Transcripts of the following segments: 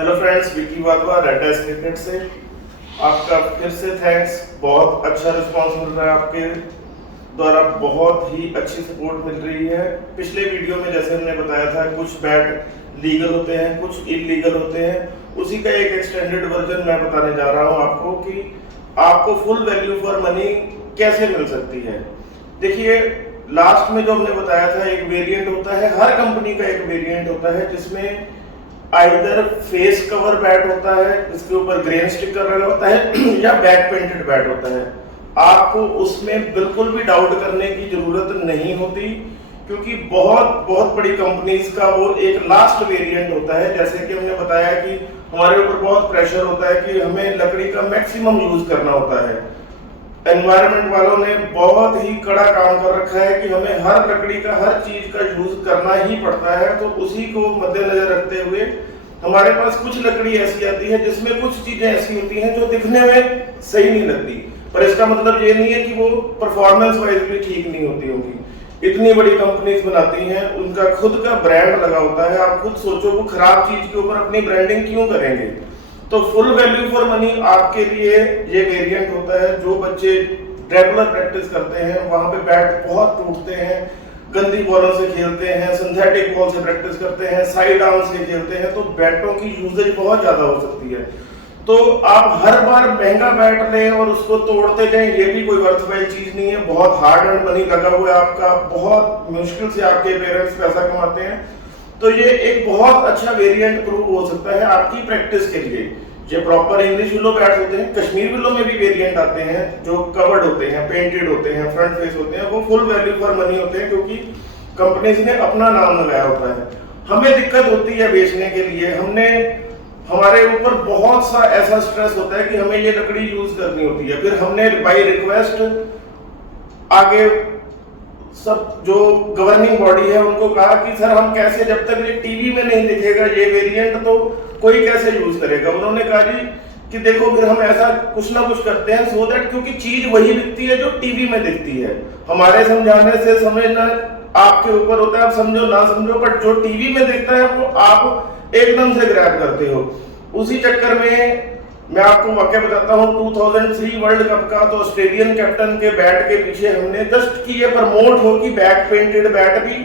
Hello friends, Vicky Wadhwa red desk cricket से आपका फिर से थैंक्स। बहुत अच्छा रिस्पांस मिल रहा है, आपके द्वारा बहुत ही अच्छी सपोर्ट मिल रही है। पिछले वीडियो में जैसे हमने बताया था, कुछ बैट लीगल होते हैं, कुछ इलीगल होते हैं। उसी का एक एक्सटेंडेड वर्जन मैं बताने जा रहा हूं आपको कि आपको फुल वैल्यू फॉर मनी कैसे मिल सकती है। देखिए, लास्ट में जो हमने बताया था, एक वेरिएंट होता है, हर कंपनी का एक वेरिएंट होता है जिसमें आइदर फेस कवर बैट होता है, इसके ऊपर ग्रेन स्टिकर लगा होता है या बैक पेंटेड बैट होता है। आपको उसमें बिल्कुल भी डाउट करने की जरूरत नहीं होती, क्योंकि बहुत बहुत बड़ी कंपनीज का वो एक लास्ट वेरिएंट होता है। जैसे कि हमने बताया कि हमारे ऊपर बहुत प्रेशर होता है कि हमें लकड़ी का मैक्सिमम यूज करना होता है। एनवायरनमेंट वालों ने बहुत ही कड़ा काम कर रखा है कि हमें हर लकड़ी का, हर चीज का यूज करना ही पड़ता है। तो उसी को मद्देनजर रखते हुए हमारे पास कुछ लकड़ी ऐसी आती है जिसमें कुछ चीजें ऐसी होती हैं जो दिखने में सही नहीं लगती, पर इसका मतलब ये नहीं है कि वो परफॉर्मेंस वाइज भी ठीक नहीं होती होंगी। इतनी बड़ी कंपनीज बनाती हैं, उनका खुद का ब्रांड लगा होता है। आप खुद सोचो, वो खराब चीज के ऊपर अपनी ब्रांडिंग क्यों करेंगे। तो फुल वैल्यू फॉर मनी आपके लिए ये वेरिएंट होता है। जो बच्चे रेगुलर प्रैक्टिस करते हैं, वहां पे बैट बहुत टूटते हैं, गंदी बॉलों से खेलते हैं, सिंथेटिक बॉल से प्रैक्टिस करते हैं, साइड आर्म से खेलते हैं, तो बैटों की यूजेज बहुत ज्यादा हो सकती है। तो आप हर बार महंगा बैट लें और उसको तोड़ते जाएं, ये भी कोई वर्थवाइल चीज नहीं है। बहुत हार्ड अर्न मनी लगा हुआ है आपका, बहुत मुश्किल से आपके पेरेंट्स पैसा कमाते हैं। तो ये एक बहुत अच्छा वेरिएंट प्रूव हो सकता है आपकी प्रैक्टिस के लिए। ये प्रॉपर इंग्लिश विलो बैट होते हैं। कश्मीर विलो में भी वेरिएंट आते हैं जो कवर्ड होते हैं, पेंटेड होते हैं, फ्रंट फेस होते हैं। वो फुल वैल्यू फॉर मनी होते हैं, क्योंकि कंपनीज ने अपना नाम लगाया होता है। हमें दिक्कत होती है बेचने के लिए, हमारे ऊपर बहुत सा ऐसा स्ट्रेस होता है कि हमें ये लकड़ी यूज करनी होती है। फिर हमने बाय रिक्वेस्ट आगे सब जो गवर्निंग बॉडी है उनको कहा कि सर हम कैसे, जब तक ये टीवी में नहीं दिखेगा ये वेरिएंट तो कोई कैसे यूज करेगा। उन्होंने कहा जी कि देखो, फिर हम ऐसा कुछ ना कुछ करते हैं सो दैट, क्योंकि चीज वही दिखती है जो टीवी में दिखती है। हमारे समझाने से समझना आपके ऊपर होता है, आप समझो ना समझो, बट जो टीवी में दिखता है वो आप एकदम से ग्रैब करते हो। उसी चक्कर में मैं आपको वाक्य बताता हूँ, 2003 वर्ल्ड कप का, तो ऑस्ट्रेलियन कैप्टन के बैट के पीछे हमने जस्ट कि ये प्रमोट हो कि बैक पेंटेड बैट भी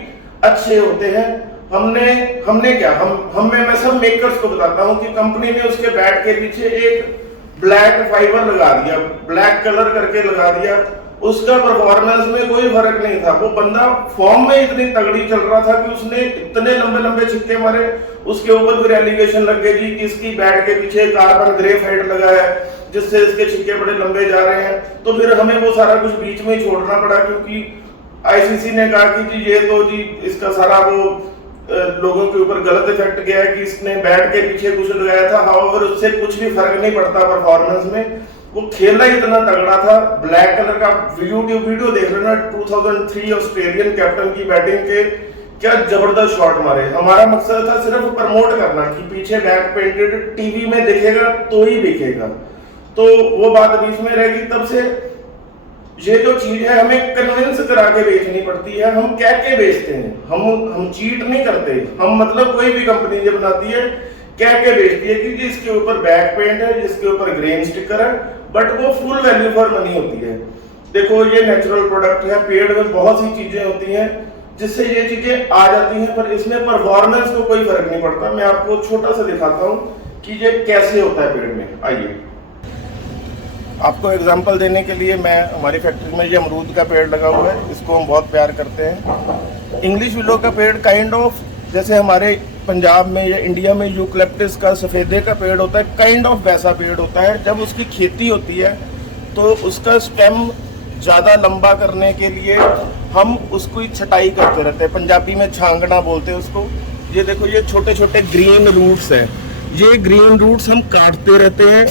अच्छे होते हैं। हमने क्या, मैं सब मेकर्स को बताता हूँ कि कंपनी ने उसके बैट के पीछे एक ब्लैक फाइबर लगा दिया, ब्लैक कलर करके लगा दिया। उसका परफॉर्मेंस में कोई फर्क नहीं था। वो बंदा फॉर्म में इतनी तगड़ी चल रहा था कि उसने इतने लंबे लंबे छिक्के मारे। उसके ऊपर फिर एलिगेशन लग गई जी कि इसकी बैट के पीछे कार्बन ग्रेफाइट लगा है जिससे इसके छिक्के बड़े लंबे जा रहे हैं। तो फिर हमें वो सारा कुछ बीच में ही छोड़ना पड़ा, क्योंकि आईसीसी ने कहा कि जी ये तो जी इसका सारा वो लोगों के वीपर गलत इफेक्ट गया है कि इसने बैट के पीछे कुछ लगाया था। हाउएवर उससे कुछ भी फर्क नहीं पड़ता परफॉर्मेंस में। वो खेलना इतना तगड़ा था। ब्लैक कलर का वीडियो देख लेना, 2003 ऑस्ट्रेलियन कैप्टन की बैटिंग के क्या जबरदस्त शॉट मारे। हमारा मकसद था सिर्फ प्रमोट करना कि पीछे बैक पेंटेड टीवी में दिखेगा तो ही दिखेगा। तो वो बात बीच में रहेगी। तब से ये जो चीज है हमें कन्विंस करा के बेचनी पड़ती है। हम कह के बेचते हैं, हम चीट नहीं करते। हम मतलब कोई भी कंपनी जो बनाती है कह के बेचती है कि जिसके ऊपर बैक पेंट है, जिसके ऊपर ग्रेन स्टिकर है, बट वो फुल वैल्यू फॉर मनी होती है। देखो, ये नेचुरल प्रोडक्ट है। पेड़ में बहुत सी चीजें होती हैं जिससे ये चीजें आ जाती हैं, पर इसमें परफॉर्मेंस को कोई फर्क नहीं पड़ता। मैं आपको छोटा सा दिखाता हूँ कि ये कैसे होता है पेड़ में। आइए, आपको एग्जांपल देने के लिए, मैं हमारी फैक्ट्री में ये अमरूद का पेड़ लगा हुआ है, इसको हम बहुत प्यार करते हैं। इंग्लिश विलो का पेड़ काइंड ऑफ जैसे हमारे पंजाब में या इंडिया में यूकलिप्टस का सफेदे का पेड़ होता है, काइंड ऑफ वैसा पेड़ होता है। जब उसकी खेती होती है तो उसका स्टेम ज़्यादा लंबा करने के लिए हम उसको छटाई करते रहते हैं। पंजाबी में छांगना बोलते हैं उसको। ये देखो, ये छोटे छोटे ग्रीन रूट्स हैं। ये ग्रीन रूट्स हम काटते रहते हैं,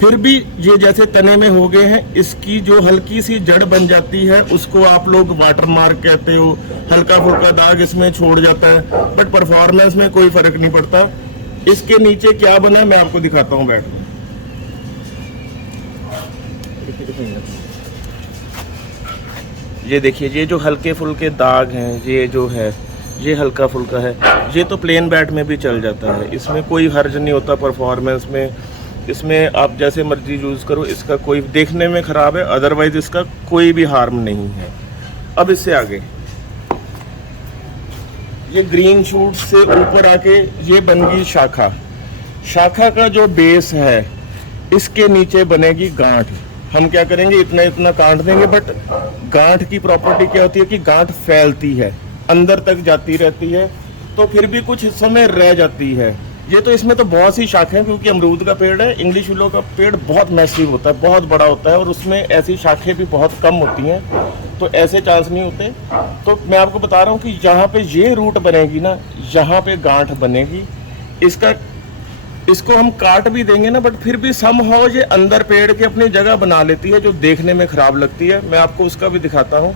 फिर भी ये जैसे तने में हो गए हैं। इसकी जो हल्की सी जड़ बन जाती है उसको आप लोग वाटर मार्क कहते हो। हल्का फुल्का दाग इसमें छोड़ जाता है, बट परफॉर्मेंस में कोई फर्क नहीं पड़ता। इसके नीचे क्या बना है मैं आपको दिखाता हूँ बैट में। ये देखिए, ये जो हल्के फुल्के दाग हैं, ये जो है ये हल्का फुल्का है, ये तो प्लेन बैट में भी चल जाता है, इसमें कोई हर्ज नहीं होता परफॉर्मेंस में। इसमें आप जैसे मर्जी यूज़ करो, इसका कोई देखने में ख़राब है, अदरवाइज़ इसका कोई भी हार्म नहीं है। अब इससे आगे ये ग्रीन शूट से ऊपर आके ये बन गई शाखा। शाखा का जो बेस है इसके नीचे बनेगी गांठ। हम क्या करेंगे, इतना इतना काट देंगे, बट गांठ की प्रॉपर्टी क्या होती है कि गांठ फैलती है, अंदर तक जाती रहती है, तो फिर भी कुछ हिस्सों में रह जाती है। ये तो इसमें तो बहुत सी शाखें हैं, क्योंकि अमरूद का पेड़ है, इंग्लिश विलो का पेड़ बहुत मैसिव होता है, बहुत बड़ा होता है, और उसमें ऐसी शाखें भी बहुत कम होती हैं, तो ऐसे चांस नहीं होते। तो मैं आपको बता रहा हूँ कि जहाँ पे ये रूट बनेगी ना, यहाँ पे गांठ बनेगी, इसको हम काट भी देंगे ना, बट फिर भी समहाउ ये अंदर पेड़ के अपनी जगह बना लेती है, जो देखने में खराब लगती है। मैं आपको उसका भी दिखाता हूँ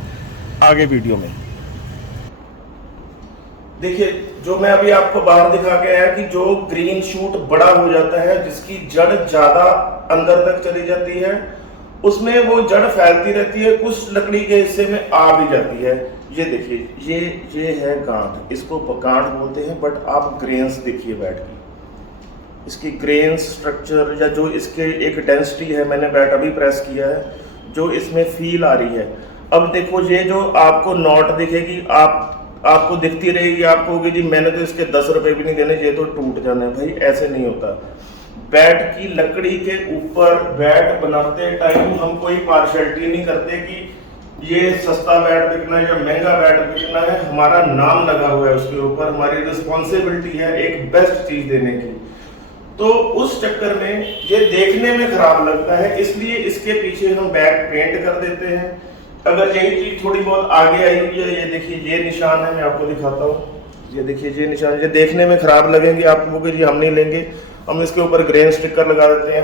आगे वीडियो में। देखिए, जो मैं अभी आपको बाहर दिखा के आया कि जो ग्रीन शूट बड़ा हो जाता है, जिसकी जड़ ज्यादा अंदर तक चली जाती है, उसमें वो जड़ फैलती रहती है, कुछ लकड़ी के हिस्से में आ भी जाती है। ये देखिए, ये है गांठ, इसको गांठ बोलते हैं, बट आप ग्रेन्स देखिए बैट की, इसकी ग्रेन्स स्ट्रक्चर या जो इसके एक डेंसिटी है, मैंने बैट अभी प्रेस किया है, जो इसमें फील आ रही है। अब देखो, ये जो आपको नॉट दिखेगी, आपको दिखती रहेगी, आपको होगी जी मैंने तो इसके 10 रुपए भी नहीं देने, ये तो टूट जाना है। भाई ऐसे नहीं होता। बैट की लकड़ी के ऊपर बैट बनाते टाइम हम कोई पार्शियलिटी नहीं करते कि ये सस्ता बैट बिकना है या महंगा बैट बिकना है। हमारा नाम लगा हुआ है उसके ऊपर, हमारी रिस्पॉन्सिबिलिटी है एक बेस्ट चीज देने की। तो उस चक्कर में ये देखने में खराब लगता है, इसलिए इसके पीछे हम बैट पेंट कर देते हैं। अगर यही चीज थोड़ी बहुत आगे आई हुई है, ये देखिए ये निशान है, मैं आपको दिखाता हूँ, ये देखिए ये निशान, ये देखने में खराब लगेंगे आपको कि जी हम नहीं लेंगे, हम इसके ऊपर ग्रेन स्टिकर लगा देते हैं।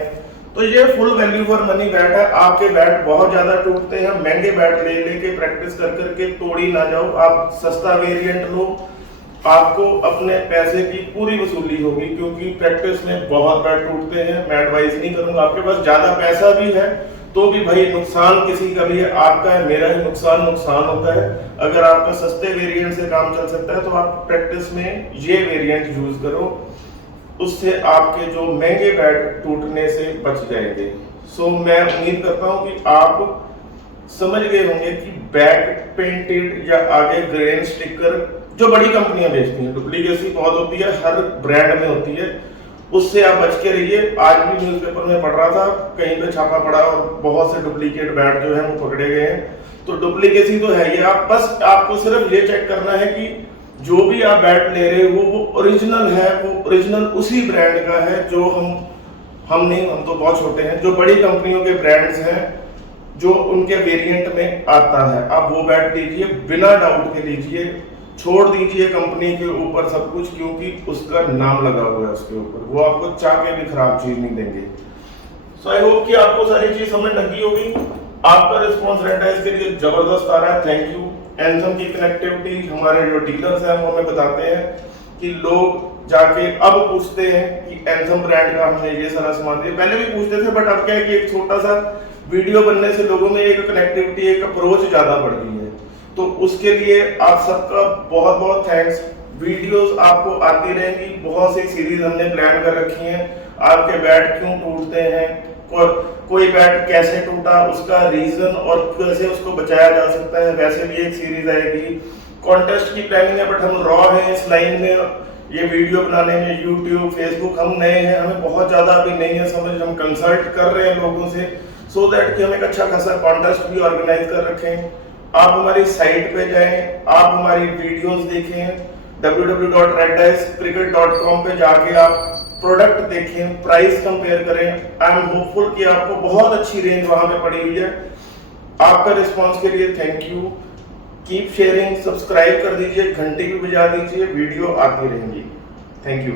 तो ये full value for money bat है। आपके बैट बहुत ज्यादा टूटते हैं, महंगे बैट ले लेके प्रैक्टिस कर करके तोड़ी ना जाओ, आप सस्ता वेरिएंट लो, आपको अपने पैसे की पूरी वसूली होगी, क्योंकि प्रैक्टिस में बहुत बैट टूटते हैं। मैं एडवाइस नहीं करूंगा, आपके पास ज्यादा पैसा भी है तो भी भाई नुकसान किसी का भी है, आपका है, मेरा ही नुकसान होता है। अगर आपका सस्ते वेरिएंट से काम चल सकता है तो आप प्रैक्टिस में ये वेरिएंट यूज करो, उससे आपके जो महंगे बैट टूटने से बच जाएंगे। सो मैं उम्मीद करता हूं कि आप समझ गए होंगे कि बैट पेंटेड या आगे ग्रेन स्टिकर जो बड़ी कंपनियां बेचती हैं, डुप्लीकेसी बहुत होती है, हर ब्रांड में होती है, उससे आप बच के रहिए। आज भी न्यूज़पेपर में पढ़ रहा था, कहीं पे छापा पड़ा और बहुत से डुप्लीकेट बैट जो है वो पकड़े गए हैं। तो डुप्लीकेसी तो है ही, आपको सिर्फ ये चेक करना है कि जो भी आप बैट ले रहे हो वो ओरिजिनल है, वो ओरिजिनल उसी ब्रांड का है जो हम नहीं, हम तो बहुत छोटे हैं, जो बड़ी कंपनियों के ब्रांड्स हैं जो उनके वेरिएंट में आता है, आप वो बैट लीजिए, बिना डाउट के लीजिए, छोड़ दीजिए कंपनी के ऊपर सब कुछ, क्योंकि उसका नाम लगा हुआ है उसके ऊपर, वो आपको चाह के भी खराब चीज नहीं देंगे। सो आई होप कि आपको सारी चीज समझ लगी होगी। आपका रिस्पॉन्स रहता है इसके लिए जबरदस्त आ रहा है, थैंक यू। एंथम की कनेक्टिविटी हमारे जो डीलर्स हैं वो हमें बताते हैं कि लोग जाके अब पूछते हैं कि एंथम ब्रांड का हमने ये सारा सामान दिया, पहले भी पूछते थे, बट अब क्या है कि एक छोटा सा वीडियो बनने से लोगों में एक कनेक्टिविटी, एक अप्रोच ज्यादा बढ़ गई है। तो उसके लिए आप सबका बहुत बहुत थैंक्स। वीडियोस आपको आती रहेंगी, बहुत सी सीरीज हमने प्लान कर रखी हैं। आपके बैट क्यों टूटते हैं, कोई बैट कैसे टूटा, उसका रीजन और कैसे उसको बचाया जा सकता है, वैसे भी एक सीरीज आएगी। कॉन्टेस्ट की प्लानिंग है, बट हम रॉ हैं इस लाइन में, ये वीडियो बनाने में। यूट्यूब, फेसबुक हम नए हैं, हमें बहुत ज्यादा अभी नहीं है समझ, हम कंसल्ट कर रहे हैं लोगों से, सो दैट कि हम एक अच्छा खासा कॉन्टेस्ट भी ऑर्गेनाइज कर रखें। आप हमारी साइट पे जाएं, आप हमारी वीडियोस देखें, www.reddicecricket.com पे जाके आप प्रोडक्ट देखें, प्राइस कंपेयर करें। आई एम होपफुल कि आपको बहुत अच्छी रेंज वहां पे पड़ी हुई है। आपका रिस्पांस के लिए thank you. Keep sharing, subscribe कर दीजिए, घंटी भी बजा दीजिए, वीडियो आती रहेंगी। Thank you.